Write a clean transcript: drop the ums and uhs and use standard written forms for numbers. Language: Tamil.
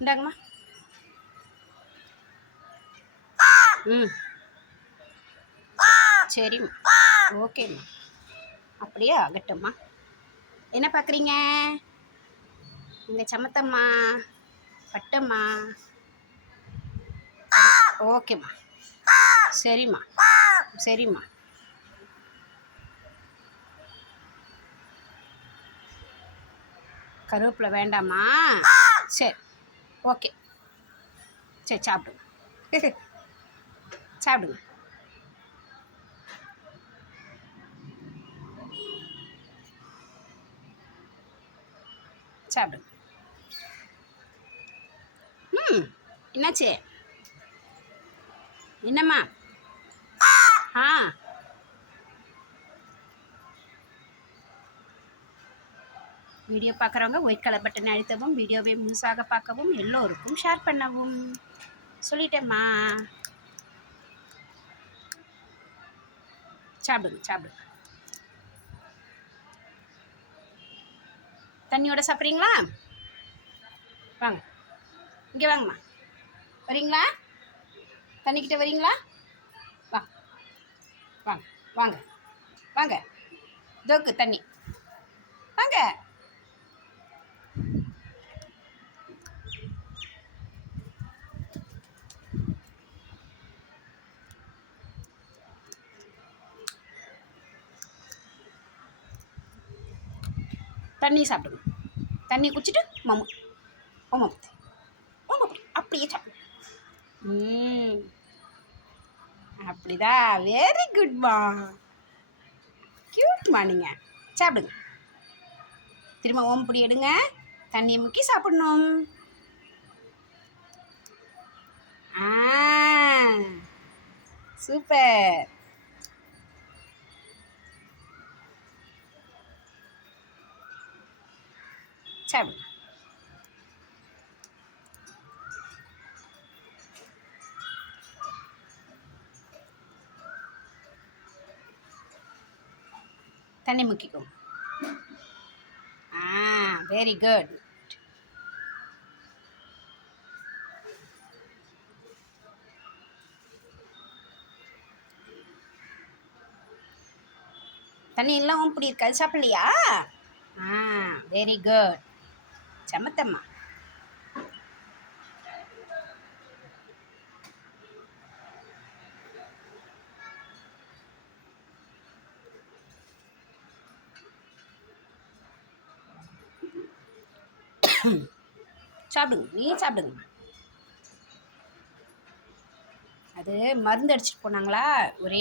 இந்தாங்கம்மா. ம், சரிம்மா. ஓகேம்மா. அப்படியே ஆகட்டும்மா. என்ன பார்க்குறீங்க? இங்கே சமத்தம்மா, பட்டம்மா. ஓகேம்மா. சரிம்மா, சரிம்மா. கருவேப்பிலை வேண்டாமா? சரி, ஓகே. சரி, சாப்பிடுங்க. சாப்பிடுங்க. சாப்பிடுங்க. ம், என்னாச்சு? என்னம்மா? ஆ, வீடியோ பார்க்குறவங்க ஒயிட் கலர் பட்டன் அழுத்தவும், வீடியோவை முழுசாக பார்க்கவும், எல்லோருக்கும் ஷேர் பண்ணவும். சொல்லிட்டேம்மா. சாப்பிடுங்க, சாப்பிடுங்க. தண்ணியோட சாப்பிட்றீங்களா? வாங்க, இங்கே வாங்கம்மா. வரீங்களா? தண்ணிக்கிட்ட வரீங்களா? வா, வாங்க, வாங்க, வாங்க. தோக்கு தண்ணி, வாங்க. தண்ணி சாப்பிடுங்க. தண்ணி குடிச்சிட்டு மம்மு ஓமப்பத்தி ஓமப்படி அப்படியே சாப்பிடுங்க. ம், அப்படிதான். வெரி குட்மா. க்யூட்மா நீங்கள். சாப்பிடுங்க. திரும்ப ஓமப்படி எடுங்க. தண்ணியை முக்கி சாப்பிடணும். ஆ, சூப்பர். சாப்பிடுங்க. தண்ணி முக்கிக்கோங்க. Very good. தண்ணி எல்லாம் ஓம்படி இருக்காது, சாப்பிடலையா? Very good. சமத்தம்மா. சாப்பிடுங்க, நீ சாப்பிடுங்க. அது மருந்து அடிச்சிட்டு போனாங்களா, ஒரே